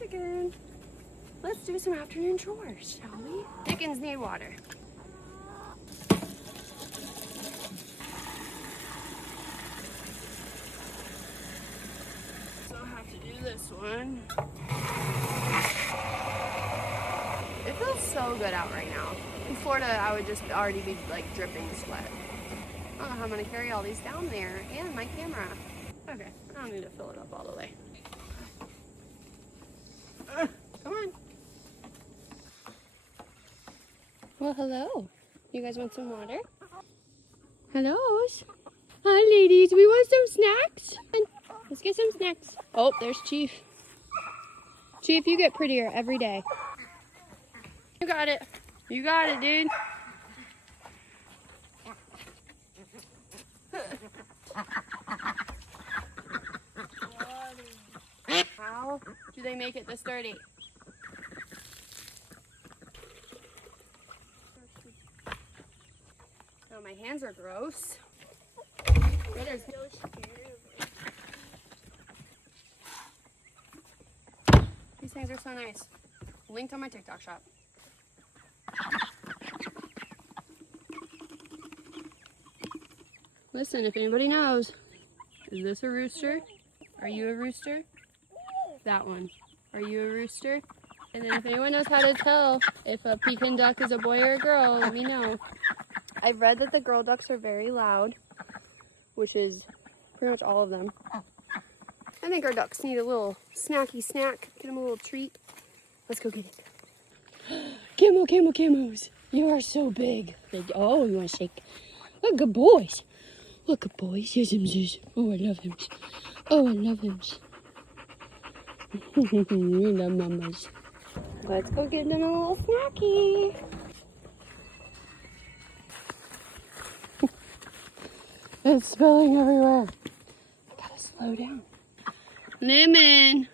chicken. Let's do some afternoon chores, shall we? Chickens need water. So I have to do this one. It feels so good out right now. In Florida, I would just already be like dripping sweat. I don't know how I'm gonna carry all these down there and my camera. Okay, I don't need to fill it up all the way. Come on. Well, hello. You guys want some water? Hellos. Hi, ladies. We want some snacks. Let's get some snacks. Oh, there's Chief. Chief, you get prettier every day. You got it. You got it, dude. How do they make it this dirty? Oh, my hands are gross. Critters. These things are so nice. Linked on my TikTok shop. Listen, if anybody knows, is this a rooster? Are you a rooster? That one. Are you a rooster? And then if anyone knows how to tell if a pekin duck is a boy or a girl, let me know. I've read that the girl ducks are very loud, which is pretty much all of them. I think our ducks need a little snacky snack. Get them a little treat. Let's go get it. Camos. You are so big. Oh, you want to shake? Look, good boys. Look, good boys. Yes, oh, I love him. Oh, I love him. We love mamas. Let's go get them a little snacky. It's spilling everywhere. I gotta slow down. Lemon.